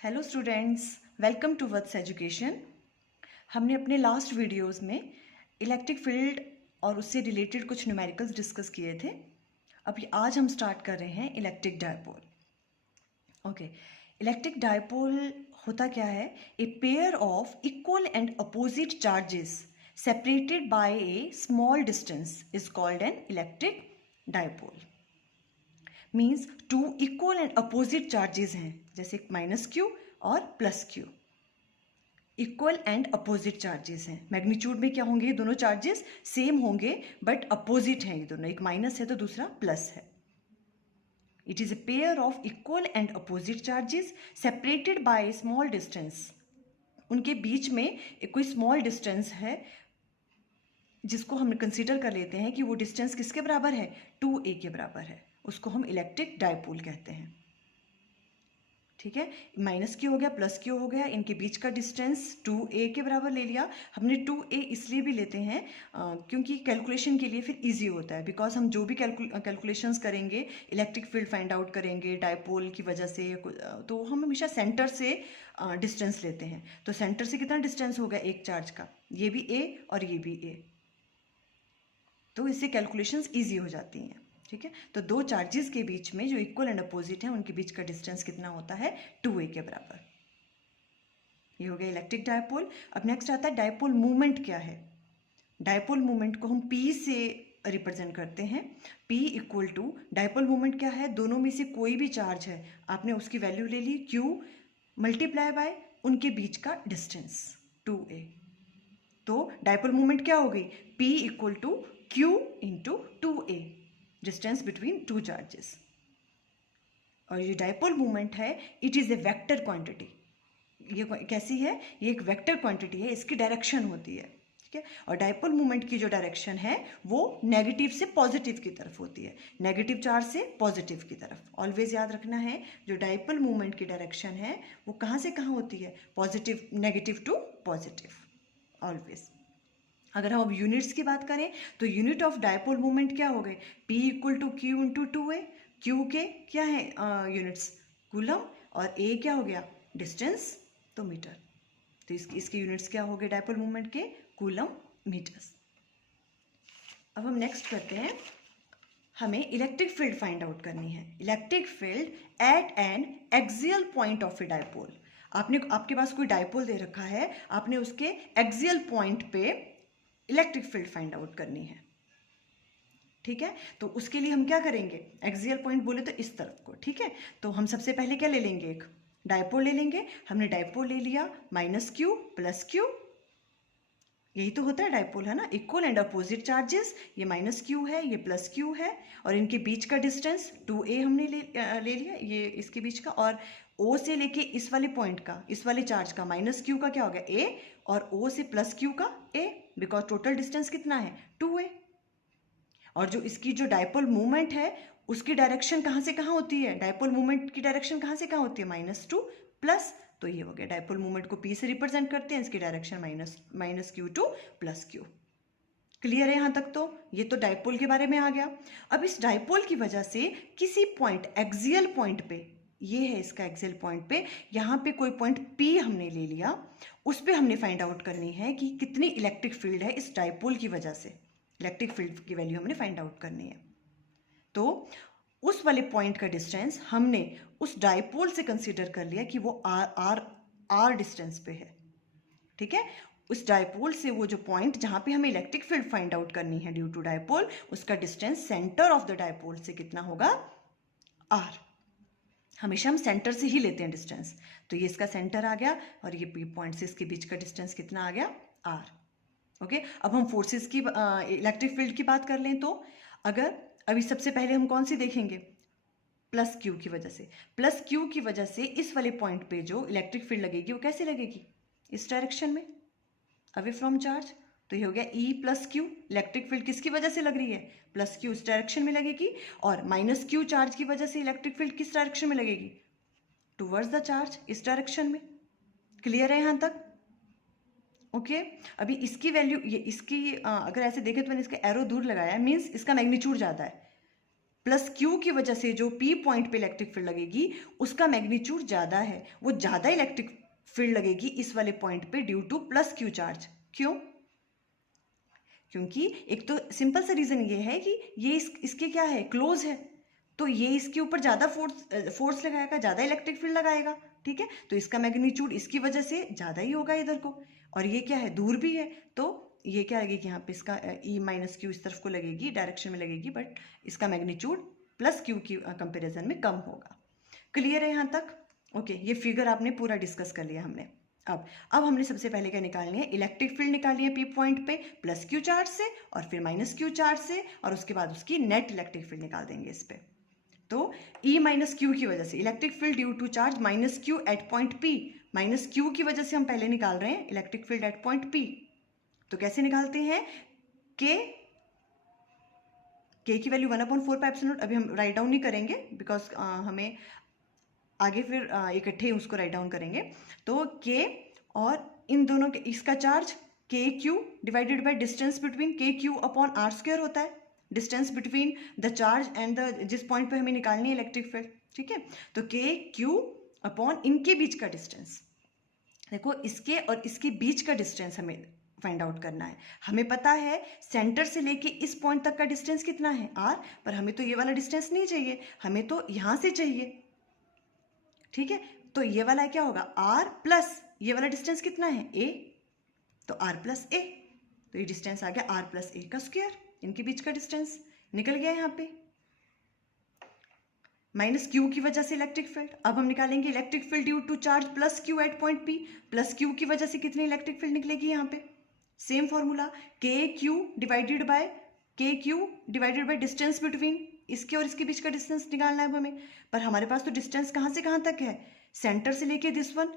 Hello students, welcome to Vats education. हमने अपने last videos में इलेक्ट्रिक फील्ड और उससे रिलेटेड कुछ न्यूमेरिकल्स डिस्कस किए थे। अभी आज हम स्टार्ट कर रहे हैं electric dipole. Okay, electric dipole होता क्या है? A pair of equal and opposite charges separated by a small distance is called an electric dipole. Means two equal and opposite charges हैं, जैसे माइनस क्यू और plus Q. Equal and opposite charges हैं। Magnitude में क्या होंगे? दोनों charges same होंगे but opposite हैं ये दोनों, एक माइनस है तो दूसरा प्लस है। It is a pair of equal and opposite charges separated by a small distance. उनके बीच में एक कोई स्मॉल डिस्टेंस है जिसको हम कंसीडर कर लेते हैं कि वो डिस्टेंस किसके बराबर है? 2a के बराबर है। उसको हम इलेक्ट्रिक डायपोल कहते हैं। ठीक है, माइनस क्यू हो गया, प्लस क्यू हो गया, इनके बीच का डिस्टेंस 2a के बराबर ले लिया हमने। 2a इसलिए भी लेते हैं क्योंकि कैलकुलेशन के लिए फिर इजी होता है। बिकॉज हम जो भी कैलकुलेशंस करेंगे, इलेक्ट्रिक फील्ड फाइंड आउट करेंगे डायपोल की वजह से, तो हम हमेशा सेंटर से डिस्टेंस लेते हैं। तो सेंटर से कितना डिस्टेंस हो गया एक चार्ज का? ये भी a और ये भी a, तो इससे कैलकुलेशंस ईजी हो जाती हैं। ठीक है, तो दो चार्जेस के बीच में जो इक्वल एंड अपोजिट है उनके बीच का डिस्टेंस कितना होता है? 2a के बराबर। ये हो गया इलेक्ट्रिक डायपोल। अब नेक्स्ट आता है डायपोल मूवमेंट क्या है? डायपोल मूवमेंट को हम p से रिप्रेजेंट करते हैं। p equal to dipole movement क्या है? दोनों में से कोई भी चार्ज है, आपने उसकी वैल्यू ले ली q मल्टीप्लाई बाय उनके बीच का डिस्टेंस 2a। तो डायपोल मूवमेंट क्या हो गई? p equal to q into 2a, distance between two charges. और ये डायपोल मूवमेंट है, it is a vector quantity. ये कैसी है? ये एक वेक्टर क्वांटिटी है, इसकी डायरेक्शन होती है। ठीक है, और डायपोल मूवमेंट की जो डायरेक्शन है वो नेगेटिव से पॉजिटिव की तरफ होती है, नेगेटिव चार्ज से पॉजिटिव की तरफ। ऑलवेज याद रखना है, जो डायपोल मूवमेंट की डायरेक्शन है वो कहाँ से कहाँ होती है? Positive, negative to positive always. अगर हम अब यूनिट्स की बात करें तो यूनिट ऑफ डायपोल मूवमेंट क्या हो गए? P equal to Q into 2a। Q के क्या है यूनिट्स? कूलम। और a क्या हो गया? डिस्टेंस, तो मीटर। तो इसके यूनिट्स क्या हो गए डायपोल मूवमेंट के? Coulomb, metres. अब हम नेक्स्ट करते हैं, हमें इलेक्ट्रिक फील्ड फाइंड आउट करनी है। Electric field at N axial point of a dipole. आपके पास कोई डायपोल दे रखा है, आपने उसके एक्सियल पॉइंट पे इलेक्ट्रिक फील्ड फाइंड आउट करनी है। ठीक है, तो उसके लिए हम क्या करेंगे? एक्सियल पॉइंट बोले तो इस तरफ को। ठीक है, तो हम सबसे पहले क्या ले लेंगे? एक डायपोल ले लेंगे। हमने डायपोल ले लिया माइनस क्यू प्लस क्यू, यही तो होता है डायपोल, है ना? इक्वल एंड अपोजिट चार्जेस, ये माइनस क्यू है, ये प्लस क्यू है, और इनके बीच का डिस्टेंस 2a हमने ले लिया, ये इसके बीच का। और O से लेके इस वाले पॉइंट का, इस वाले चार्ज का, माइनस क्यू का क्या हो गया? a, और O से प्लस क्यू का a, बिकॉज टोटल डिस्टेंस कितना है? 2a। और जो इसकी जो डायपोल मूवमेंट है उसकी डायरेक्शन कहाँ से कहाँ होती है? डायपोल मूवमेंट की डायरेक्शन कहाँ से कहाँ होती है? Minus two plus. तो ये हो गया, डायपोल मूवमेंट को p से रिप्रेजेंट करते हैं, इसकी direction minus Q two plus Q. Clear है यहाँ तक? तो ये तो डायपोल के बारे में आ गया। अब इस डायपोल की वजह से किसी पॉइंट, एक्सियल पॉइंट पे, ये है इसका एक्सियल पॉइंट पे, यहाँ पे कोई पॉइंट P हमने ले लिया, उस पे हमने फाइंड आउट करनी है कि कितनी इलेक्ट्रिक फील्ड है इस डायपोल की वजह से। इलेक्ट्रिक फील्ड की वैल्यू हमने फाइंड आउट करनी है। तो उस वाले पॉइंट का डिस्टेंस हमने उस डायपोल से कंसीडर कर लिया कि वो आर डिस्टेंस पे है। ठीक है, उस डायपोल से वो जो पॉइंट जहां पे हमें इलेक्ट्रिक फील्ड फाइंड आउट करनी है ड्यू टू डायपोल, उसका distance centre of the dipole से कितना होगा? आर। हमेशा हम सेंटर से ही लेते हैं डिस्टेंस, तो ये इसका सेंटर आ गया, और ये पॉइंट से इसके बीच का डिस्टेंस कितना आ गया? आर। ओके, अब हम फोर्सेस की, इलेक्ट्रिक फील्ड की बात कर लें तो अगर अभी सबसे पहले हम कौन सी देखेंगे? प्लस क्यू की वजह से। प्लस क्यू की वजह से इस वाले पॉइंट पे जो इलेक्ट्रिक फील्ड लगेगी वो कैसे लगेगी? इस डायरेक्शन में, अवे फ्रॉम चार्ज। तो ये हो गया E plus Q. Electric field किसकी वजह से लग रही है? प्लस क्यू, इस डायरेक्शन में लगेगी। और माइनस क्यू चार्ज की वजह से इलेक्ट्रिक फील्ड किस डायरेक्शन में लगेगी? टूवर्ड्स द चार्ज, इस डायरेक्शन में। क्लियर है यहाँ तक? ओके, अभी इसकी वैल्यू, ये इसकी अगर ऐसे देखें तो मैंने इसका एरो दूर लगाया है, मीन्स इसका मैग्नीट्यूड ज़्यादा है। प्लस क्यू की वजह से जो पी पॉइंट पे इलेक्ट्रिक फील्ड लगेगी उसका मैग्नीट्यूड ज़्यादा है, वो ज़्यादा इलेक्ट्रिक फील्ड लगेगी इस वाले पॉइंट पे due two plus Q charge. क्यों? क्योंकि एक तो सिंपल सा रीज़न ये है कि ये इसके क्या है, क्लोज है, तो ये इसके ऊपर ज़्यादा फोर्स लगाएगा, ज़्यादा इलेक्ट्रिक फील्ड लगाएगा। ठीक है, तो इसका मैग्नीट्यूड इसकी वजह से ज़्यादा ही होगा इधर को, और ये क्या है, दूर भी है, तो ये क्या लगेगी यहाँ पे, इसका ई माइनस क्यू इस तरफ को लगेगी, डायरेक्शन में लगेगी, बट इसका मैग्नीट्यूड प्लस क्यू की कंपेरिजन में कम होगा। क्लियर है यहाँ तक? ओके, ये फिगर आपने पूरा डिस्कस कर लिया हमने। अब हमने सबसे पहले क्या निकालनी है, इलेक्ट्रिक फील्ड निकालनी है पी पॉइंट पे प्लस क्यू चार्ज से और फिर माइनस क्यू चार्ज से, और उसके बाद उसकी नेट इलेक्ट्रिक फील्ड निकाल देंगे इस पे। तो ई माइनस क्यू की वजह से electric field due to charge minus Q at point P, minus Q की वजह से हम पहले निकाल रहे हैं electric field at point P. तो कैसे निकालते हैं, के की वैल्यू 1/4πε0, अभी हम राइट डाउन नहीं करेंगे बिकॉज हमें आगे फिर इकट्ठे उसको राइट डाउन करेंगे। तो के और इन दोनों के, इसका चार्ज के Q divided by distance between के क्यू अपॉन आर स्क्वायर होता है, distance between the charge and the, जिस पॉइंट पे हमें निकालनी है इलेक्ट्रिक फील्ड। ठीक है, तो के क्यू अपॉन इनके बीच का डिस्टेंस, देखो इसके और इसके बीच का डिस्टेंस हमें फाइंड आउट करना है। हमें पता है सेंटर से लेके इस पॉइंट तक का डिस्टेंस कितना है, आर, पर हमें तो ये वाला डिस्टेंस नहीं चाहिए, हमें तो यहाँ से चाहिए। ठीक है, तो ये वाला क्या होगा, आर प्लस ये वाला डिस्टेंस कितना है, ए, तो आर प्लस ए, तो ये डिस्टेंस आ गया आर प्लस ए का स्क्वायर, इनके बीच का डिस्टेंस निकल गया यहाँ पे। माइनस क्यू की वजह से इलेक्ट्रिक फील्ड, अब हम निकालेंगे electric field due to charge plus Q at point P, plus Q की वजह से कितनी इलेक्ट्रिक फील्ड निकलेगी यहाँ पे, same formula, K Q divided by distance between, इसके और इसके बीच का डिस्टेंस निकालना है हमें, पर हमारे पास तो डिस्टेंस कहाँ से कहाँ तक है, सेंटर से लेके दिस वन,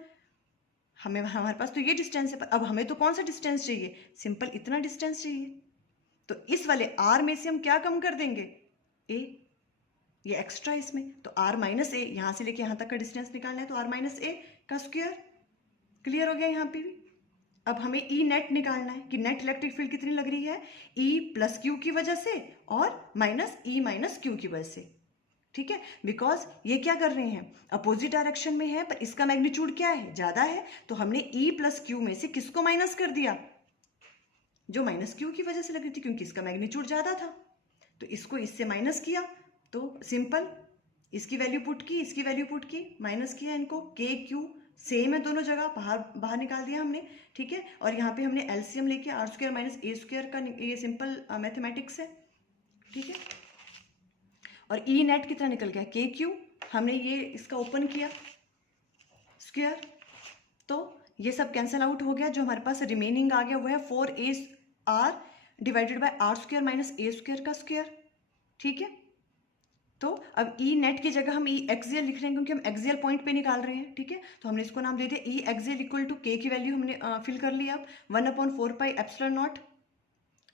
हमारे पास तो ये डिस्टेंस है, पर अब हमें तो कौन सा डिस्टेंस चाहिए, सिंपल इतना डिस्टेंस चाहिए। तो इस वाले आर में से हम क्या कम कर देंगे, ए, ये एक्स्ट्रा इसमें, तो आर माइनस ए, यहाँ से लेके यहाँ तक का डिस्टेंस निकालना है, तो आर माइनस ए का स्क्वायर। क्लियर हो गया यहाँ पे भी। अब हमें ई नेट निकालना है कि नेट इलेक्ट्रिक फील्ड कितनी लग रही है, ई प्लस क्यू की वजह से और माइनस ई माइनस क्यू की वजह से। ठीक है, बिकॉज ये क्या कर रहे हैं, अपोजिट डायरेक्शन में है, पर इसका मैग्नीट्यूड क्या है, ज्यादा है, तो हमने ई प्लस क्यू में से किसको माइनस कर दिया, जो माइनस क्यू की वजह से लग रही थी, क्योंकि इसका मैग्नीट्यूड ज्यादा था, तो इसको इससे माइनस किया, तो सिंपल इसकी वैल्यू पुट की, इसकी वैल्यू पुट की, माइनस किया इनको, के क्यू सेम है दोनों जगह, बाहर निकाल दिया हमने। ठीक है, और यहाँ पे हमने एलसीएम लेके R square minus A square का, ये सिंपल मैथमेटिक्स है। ठीक है, और ई नेट कितना निकल गया, के क्यू, हमने ये इसका ओपन किया स्क्वायर, तो ये सब कैंसिल आउट हो गया, जो हमारे पास रिमेनिंग आ गया वो है 4a R divided by R square minus A square का स्क्वायर। ठीक है, तो अब ई नेट की जगह हम ई एक्सियल लिख रहे हैं, क्योंकि हम एक्सियल पॉइंट पे निकाल रहे हैं। ठीक है, तो हमने इसको नाम दे दिया ई एक्सियल इक्वल टू के की वैल्यू हमने फिल कर लिया, अब 1/4πε0।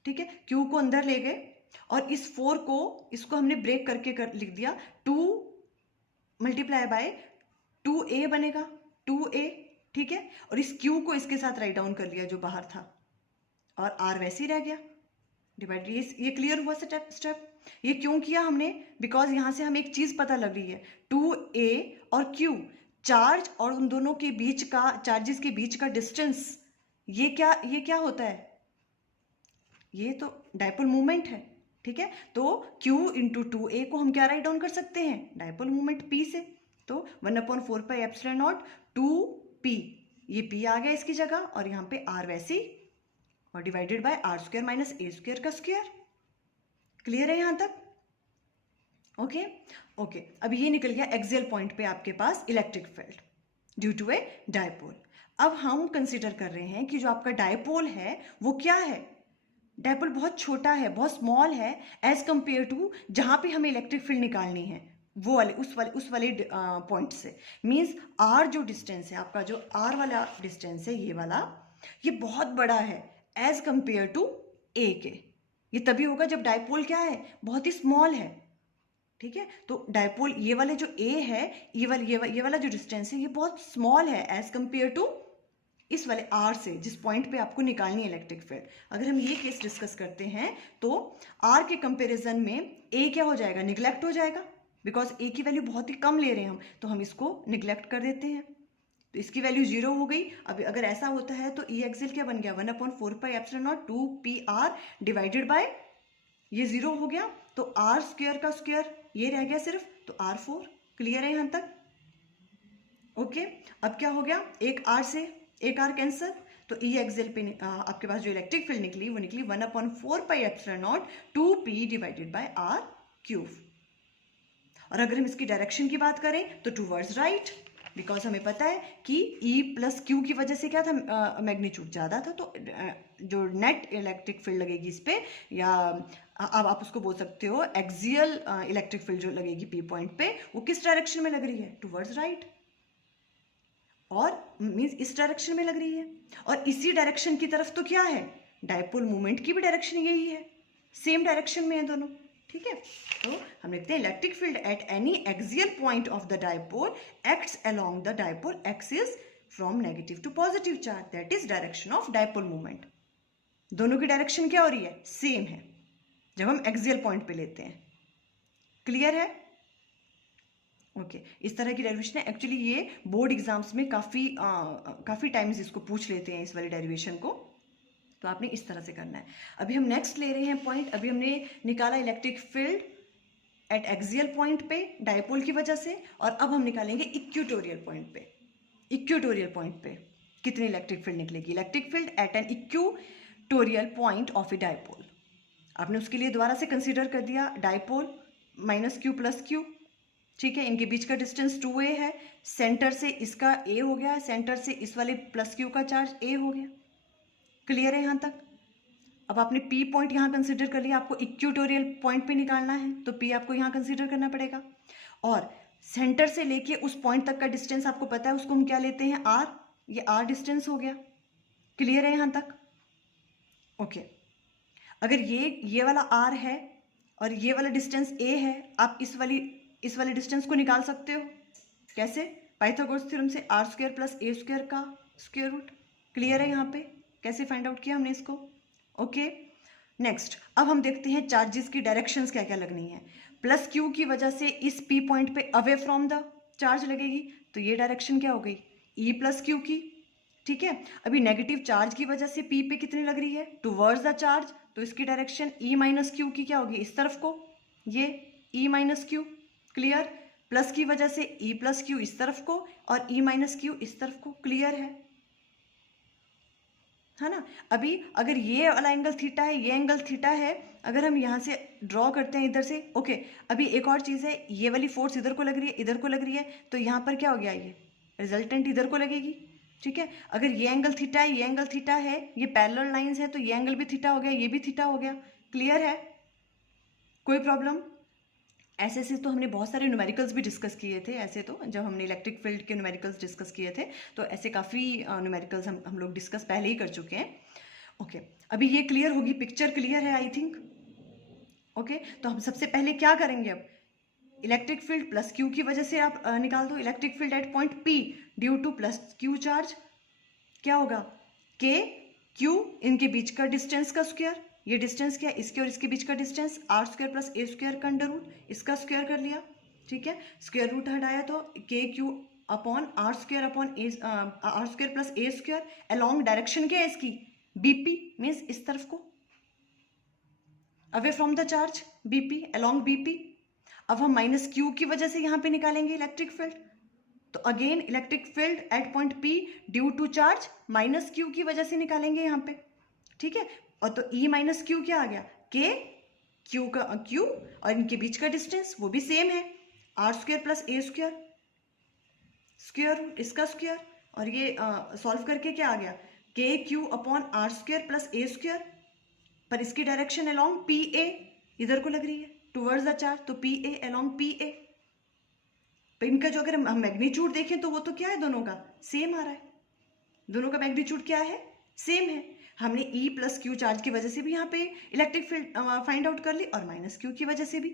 ठीक है, क्यू को अंदर ले गए और इस 4 को, इसको हमने ब्रेक करके लिख दिया, 2 मल्टीप्लाई बाय 2a बनेगा, 2a। ठीक है, और इस क्यू को इसके साथ राइट डाउन कर लिया जो बाहर था, और आर वैसे ही रह गया डिवाइड। ये क्लियर हुआ स्टेप। ये क्यों किया हमने, बिकॉज यहां से हमें एक चीज पता लग रही है, 2a और q, चार्ज और उन दोनों के बीच का, चार्जेस के बीच का डिस्टेंस, ये क्या होता है, ये तो डायपोल मूवमेंट है। ठीक है, तो q इंटू 2a को हम क्या राइट डाउन कर सकते हैं, डायपोल मूवमेंट p से, तो 1/4πε0 2p, ये p आ गया इसकी जगह, और यहाँ पे r वैसे ही, और divided by R square minus A square का स्क्वायर। क्लियर है यहाँ तक? ओके, अब ये निकल गया एक्सियल पॉइंट पे आपके पास electric field due to a dipole. अब हम कंसीडर कर रहे हैं कि जो आपका डायपोल है वो क्या है, डायपोल बहुत छोटा है, बहुत स्मॉल है एज कंपेयर टू जहां पे हमें इलेक्ट्रिक फील्ड निकालनी है, वो वाले उस वाले पॉइंट से। मीन्स आर जो डिस्टेंस है आपका, जो आर वाला डिस्टेंस है ये वाला, ये बहुत बड़ा है एज कंपेयर टू ए के। ये तभी होगा जब डायपोल क्या है, बहुत ही स्मॉल है। ठीक है, तो डायपोल ये वाले जो ए है, ये वाला जो डिस्टेंस है, ये बहुत स्मॉल है एज कंपेयर टू इस वाले आर से, जिस पॉइंट पे आपको निकालनी है इलेक्ट्रिक फील्ड, अगर हम ये केस डिस्कस करते हैं तो आर के कंपैरिजन में ए क्या हो जाएगा, निगलेक्ट हो जाएगा, बिकॉज ए की वैल्यू बहुत ही कम ले रहे हैं हम, तो हम इसको निगलेक्ट कर देते हैं, तो इसकी वैल्यू 0 हो गई। अब अगर ऐसा होता है तो ई एक्सेल क्या बन गया, 1/4πε0 2πr डिवाइडेड बाय, ये 0 हो गया, तो आर स्क्वायर का स्क्वायर ये रह गया सिर्फ, तो r4। क्लियर है यहां तक? ओके, अब क्या हो गया, एक आर से एक आर कैंसर, तो ई एक्सेल पे आपके पास जो इलेक्ट्रिक फील्ड निकली वो निकली 1/4πε0 2p डिवाइडेड बाय r³। और अगर हम इसकी डायरेक्शन की बात करें तो टूवर्ड्स राइट, बिकॉज हमें पता है कि E प्लस क्यू की वजह से क्या था, मैग्नीट्यूड ज़्यादा था, तो जो नेट इलेक्ट्रिक फील्ड लगेगी इस पे, या अब आप उसको बोल सकते हो एक्सियल इलेक्ट्रिक फील्ड जो लगेगी P पॉइंट पे, वो किस डायरेक्शन में लग रही है, टूवर्ड्स राइट, और मीन्स इस डायरेक्शन में लग रही है। और इसी डायरेक्शन की तरफ तो क्या है, डायपोल मोमेंट की भी डायरेक्शन यही है, सेम डायरेक्शन में है दोनों। ठीक है, तो हम लिखते हैं electric field at any axial point of the dipole acts along the dipole axis from negative to positive charge, that is direction of dipole moment. दोनों की डायरेक्शन क्या हो रही है, सेम है, जब हम एक्सियल पॉइंट पे लेते हैं। क्लियर है? ओके, इस तरह की डेरिवेशन है, एक्चुअली ये बोर्ड एग्जाम्स में काफ़ी टाइम्स इसको पूछ लेते हैं, इस वाली डेरिवेशन को, तो आपने इस तरह से करना है। अभी हम नेक्स्ट ले रहे हैं पॉइंट, अभी हमने निकाला electric field at axial point पे डायपोल की वजह से, और अब हम निकालेंगे इक्वेटोरियल पॉइंट पे। इक्वेटोरियल पॉइंट पे कितनी इलेक्ट्रिक फील्ड निकलेगी, electric field at an equatorial point of a dipole. आपने उसके लिए दोबारा से कंसीडर कर दिया dipole minus Q plus Q, ठीक है, इनके बीच का डिस्टेंस 2a है, सेंटर से इसका a हो गया, सेंटर से इस वाले प्लस q का चार्ज a हो गया। क्लियर है यहां तक? अब आपने p पॉइंट यहां कंसीडर कर लिया, आपको इक्वेटोरियल पॉइंट पे निकालना है, तो p आपको यहां कंसीडर करना पड़ेगा, और सेंटर से लेके उस पॉइंट तक का डिस्टेंस आपको पता है, उसको हम क्या लेते हैं, r, ये r डिस्टेंस हो गया। क्लियर है यहां तक? ओके, अगर ये वाला r है और ये वाला डिस्टेंस a है, आप इस वाले डिस्टेंस को निकाल सकते हो, कैसे, पाइथागोरस थ्योरम से R square plus A square का स्क्वायर रूट। क्लियर है यहाँ पे कैसे फाइंड आउट किया हमने इसको? ओके, नेक्स्ट अब हम देखते हैं चार्जेस की डायरेक्शंस क्या क्या लगनी है। प्लस क्यू की वजह से इस पी पॉइंट पे अवे फ्रॉम द चार्ज लगेगी, तो ये डायरेक्शन क्या हो गई, ई प्लस क्यू की। ठीक है, अभी नेगेटिव चार्ज की वजह से पी पे कितनी लग रही है, टूवर्ड्स द चार्ज, तो इसकी डायरेक्शन ई माइनस क्यू की क्या होगी, इस तरफ को, ये ई माइनस क्यू। क्लियर, प्लस की वजह से ई प्लस क्यू इस तरफ को और ई माइनस क्यू इस तरफ को। क्लियर है ना? अभी अगर ये वाला एंगल थीटा है, ये एंगल थीटा है, अगर हम यहाँ से ड्रॉ करते हैं इधर से, ओके, अभी एक और चीज़ है, ये वाली फोर्स इधर को लग रही है, इधर को लग रही है, तो यहाँ पर क्या हो गया, ये रिजल्टेंट इधर को लगेगी। ठीक है, अगर ये एंगल थीटा है, ये एंगल थीटा है, ये पैरेलल लाइंस है, तो ये एंगल भी थीटा हो गया, ये भी थीटा हो गया। क्लियर है? कोई प्रॉब्लम? ऐसे ऐसे तो हमने बहुत सारे न्यूमेरिकल्स भी डिस्कस किए थे, ऐसे तो जब हमने इलेक्ट्रिक फील्ड के न्यूमेरिकल्स डिस्कस किए थे, तो ऐसे काफ़ी न्यूमेरिकल्स हम लोग डिस्कस पहले ही कर चुके हैं। ओके, अभी ये क्लियर होगी, पिक्चर क्लियर है आई थिंक। ओके, तो हम सबसे पहले क्या करेंगे, अब इलेक्ट्रिक फील्ड प्लस क्यू की वजह से आप निकाल दो, electric field at point P due two plus Q charge क्या होगा, के क्यू, इनके बीच का डिस्टेंस का स्क्वायर, ये डिस्टेंस क्या है, इसके और इसके बीच का distance R square plus A square का अंडर रूट, इसका स्क्वायर कर लिया। ठीक है, स्क्वायर रूट हटाया तो K Q upon R square upon A, R square plus A square, along direction क्या है इसकी, बीपी, मीन्स इस तरफ को, away from the charge, BP, along BP. अब हम माइनस क्यू की वजह से यहाँ पे निकालेंगे इलेक्ट्रिक फील्ड, तो again electric field at point P due to charge minus Q की वजह से निकालेंगे यहाँ पे। ठीक है, और तो E माइनस क्यू क्या आ गया, के क्यू का क्यू, और इनके बीच का डिस्टेंस वो भी सेम है, R square plus A square, square root इसका स्क्वायर, और ये सॉल्व करके क्या आ गया, K Q upon R square plus A square, पर इसकी डायरेक्शन अलॉन्ग पी ए इधर को लग रही है, टूवर्ड्स द चार्ज, तो P A along P A. तो इनका जो अगर हम मैग्नीट्यूड देखें तो वो तो क्या है, दोनों का सेम आ रहा है, दोनों का मैग्नीट्यूड क्या है, सेम है। हमने E प्लस क्यू चार्ज की वजह से भी यहाँ पे इलेक्ट्रिक फील्ड फाइंड आउट कर ली, और माइनस क्यू की वजह से भी।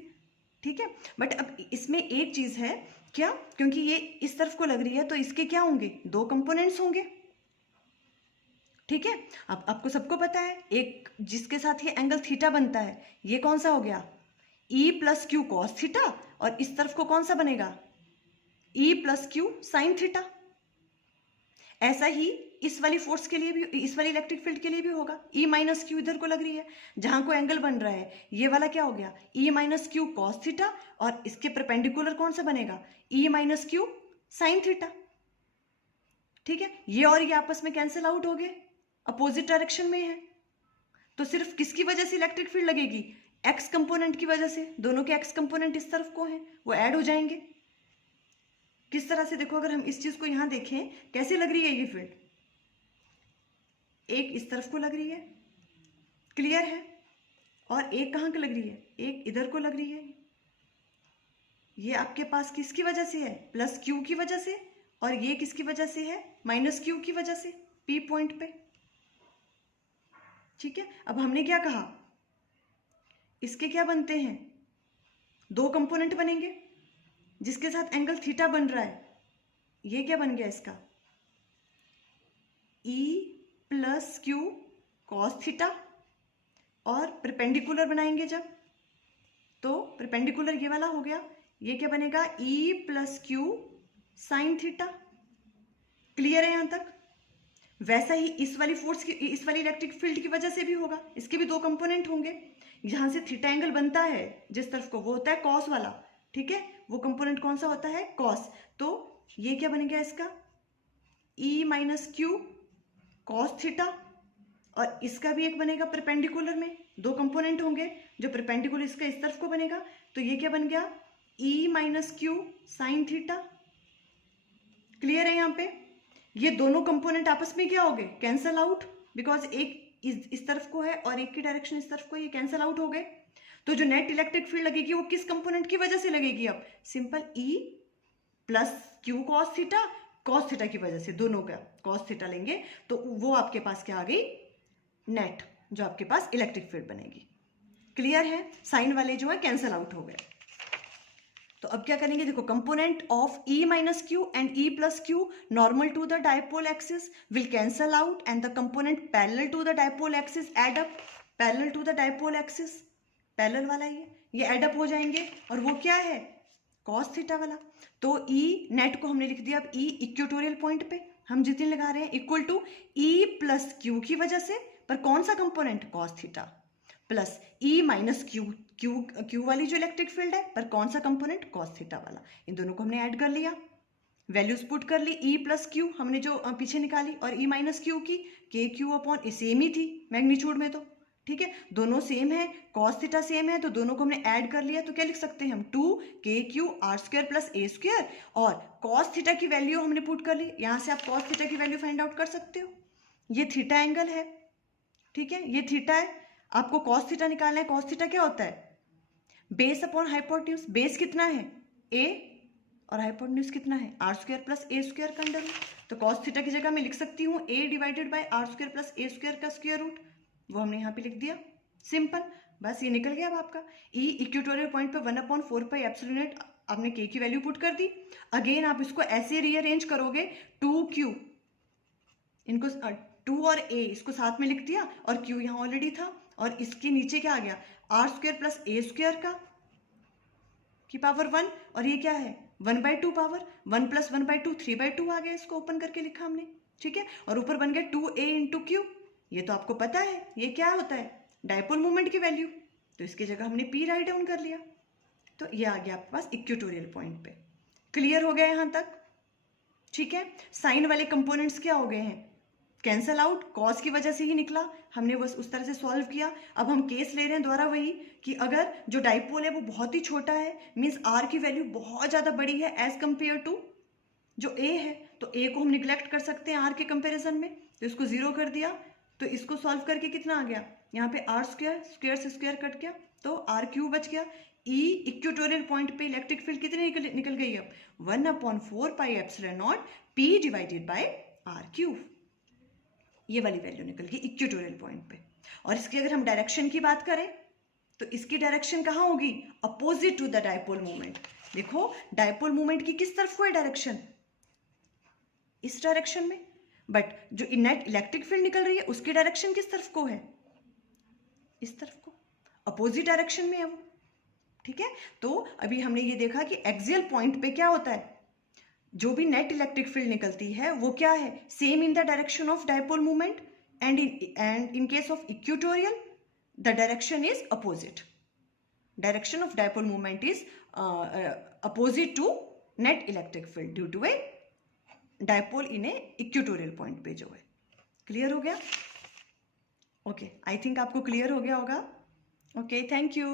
ठीक है, बट अब इसमें एक चीज़ है क्या, क्योंकि ये इस तरफ को लग रही है, तो इसके क्या होंगे, दो कंपोनेंट्स होंगे। ठीक है, अब आपको सबको पता है एक जिसके साथ ये एंगल थीटा बनता है, ये कौन सा हो गया, ई प्लस क्यू कॉस थीटा, और इस तरफ को कौन सा बनेगा, ई प्लस क्यू साइन थीटा। ऐसा ही इस वाली फोर्स के लिए भी, इस वाली इलेक्ट्रिक फील्ड के लिए भी होगा। ई माइनस क्यू इधर को लग रही है, जहां को एंगल बन रहा है ये वाला क्या हो गया, E minus Q cos theta, और इसके परपेंडिकुलर कौन सा बनेगा, ई माइनस क्यू साइन थीटा। ठीक है, ये और ये आपस में कैंसिल आउट हो गए, अपोजिट डायरेक्शन में है। तो सिर्फ किसकी वजह से इलेक्ट्रिक फील्ड लगेगी, एक्स कंपोनेंट की वजह से। दोनों के एक्स कंपोनेंट इस तरफ को हैं, वो ऐड हो जाएंगे। किस तरह से, देखो अगर हम इस चीज को यहां देखें, कैसे लग रही है ये फील्ड, एक इस तरफ को लग रही है, क्लियर है, और एक कहां को लग रही है, एक इधर को लग रही है। ये आपके पास किसकी वजह से है, प्लस क्यू की वजह से, और ये किसकी वजह से है, माइनस क्यू की वजह से, पी पॉइंट पे। ठीक है, अब हमने क्या कहा, इसके क्या बनते हैं, दो कंपोनेंट बनेंगे जिसके साथ एंगल थीटा बन रहा है। ये क्या बन गया इसका, ई प्लस क्यू कॉस थीटा, और परपेंडिकुलर बनाएंगे जब, तो परपेंडिकुलर ये वाला हो गया, ये क्या बनेगा, ई plus Q sine theta. Clear है यहां तक। वैसा ही इस वाली फोर्स की, इस वाली इलेक्ट्रिक फील्ड की वजह से भी होगा, इसके भी दो कंपोनेंट होंगे। जहां से थीटा एंगल बनता है जिस तरफ को, वो होता है कॉस वाला। ठीक है, वो कंपोनेंट कौन सा होता है, कॉस। तो ये क्या बन गया इसका, ई माइनस क्यू कॉस थीटा, और इसका भी एक बनेगा परपेंडिकुलर में, दो कंपोनेंट होंगे जो परपेंडिकुलर इसका इस तरफ को बनेगा। तो ये क्या बन गया, E minus Q sine theta. Clear है यहाँ पे। ये दोनों कंपोनेंट आपस में क्या हो गए, कैंसल आउट, बिकॉज एक इस तरफ को है और एक की डायरेक्शन इस तरफ को, ये कैंसल आउट हो गए। तो जो नेट इलेक्ट्रिक फील्ड लगेगी वो किस कंपोनेंट की वजह से लगेगी, अब सिंपल ई प्लस क्यू कॉस थीटा की वजह से, दोनों का कॉस थीटा लेंगे तो वो आपके पास क्या आ गई, नेट, जो आपके पास इलेक्ट्रिक फील्ड बनेगी। क्लियर है, साइन वाले जो है कैंसल आउट हो गए। तो अब क्या करेंगे, देखो component of E minus Q and E plus Q normal to the dipole axis will cancel out and the component parallel to the dipole axis add up. Parallel to the dipole axis, parallel वाला ये add up हो जाएंगे, और वो क्या है, cos theta वाला। तो ई नेट को हमने लिख दिया अब ई इक्वेटोरियल पॉइंट पे हम जितने लगा रहे हैं, equal to E plus Q की वजह से, पर कौन सा component, cos theta, plus E minus Q वाली जो इलेक्ट्रिक फील्ड है, पर कौन सा कंपोनेंट, कॉस थीटा वाला। इन दोनों को हमने ऐड कर लिया, वैल्यूज पुट कर ली, ई प्लस क्यू हमने जो पीछे निकाली, और ई माइनस क्यू की के क्यू अपॉन, सेम ही थी मैग्नीट्यूड में। तो ठीक है, दोनों सेम है, कॉस थीटा सेम है, तो दोनों को हमने ऐड कर लिया। तो क्या लिख सकते हैं हम, 2 R square plus A square, और कॉस थीटा की वैल्यू हमने पुट कर ली। यहां से आप कॉस थीटा की वैल्यू फाइंड आउट कर सकते हो। ये थीटा एंगल है, ठीक है, ये थीटा है, आपको कॉस थीटा निकालना है। कॉस थीटा क्या होता है, बेस अपॉन हाइपोटेन्यूज। बेस कितना है, ए, और हाइपोटेन्यूज कितना है, R square plus A square का अंडर रूट। तो कॉस थीटा की जगह मैं लिख सकती हूँ A divided by R square plus A square का स्क्वायर रूट, वो हमने यहाँ पे लिख दिया, सिंपल। बस ये निकल गया अब आपका। ई इक्वेटोरियल पॉइंट पे 1/4πε आपने के की वैल्यू पुट कर दी। अगेन आप इसको ऐसे रीअरेंज करोगे, 2q, इनको 2 और a इसको साथ में लिख दिया, और q यहाँ ऑलरेडी था, और इसके नीचे क्या आ गया, R square plus A square का की पावर 1, और ये क्या है 1/2 पावर 1 + 1/2 3/2 आ गया, इसको ओपन करके लिखा हमने। ठीक है, और ऊपर बन गया 2a × q। ये तो आपको पता है ये क्या होता है, डायपोल मोमेंट की वैल्यू, तो इसकी जगह हमने p राइट डाउन कर लिया। तो ये आ गया आपके पास इक्वेटोरियल पॉइंट पे। क्लियर हो गया यहां तक। ठीक है, साइन वाले कंपोनेंट्स क्या हो गए हैं, कैंसल आउट, कॉस की वजह से ही निकला, हमने बस उस तरह से सॉल्व किया। अब हम केस ले रहे हैं दोबारा वही, कि अगर जो डाइपोल है वो बहुत ही छोटा है, मीन्स आर की वैल्यू बहुत ज़्यादा बड़ी है एज कंपेयर टू जो ए है, तो ए को हम निग्लेक्ट कर सकते हैं आर के कंपेरिजन में, तो इसको 0 कर दिया। तो इसको सॉल्व करके कितना आ गया, यहाँ पे आर स्क्वायर से स्क्वायर कट गया, तो आर क्यू बच गया। ई इक्वेटोरियल पॉइंट पे इलेक्ट्रिक फील्ड कितनी निकल गई, अब 1/4πε0 p divided by R cube, ये वाली वैल्यू निकल गई इक्वेटोरियल पॉइंट पे। और इसकी अगर हम डायरेक्शन की बात करें तो इसकी डायरेक्शन कहाँ होगी, opposite to the dipole moment. देखो डायपोल मोमेंट की किस तरफ को है डायरेक्शन, इस डायरेक्शन में, बट जो नेट इलेक्ट्रिक फील्ड निकल रही है उसकी डायरेक्शन किस तरफ को है, इस तरफ को, अपोजिट डायरेक्शन में है वो, ठीक है। तो अभी हमने ये देखा कि एक्सियल पॉइंट पे क्या होता है, जो भी नेट इलेक्ट्रिक फील्ड निकलती है वो क्या है, same in the direction of dipole movement, and in case of equatorial the direction is opposite, direction of dipole movement is opposite to net electric field due to a dipole in a equatorial point पे जो है। Clear हो गया? Okay, I think आपको clear हो गया होगा। Okay, thank you.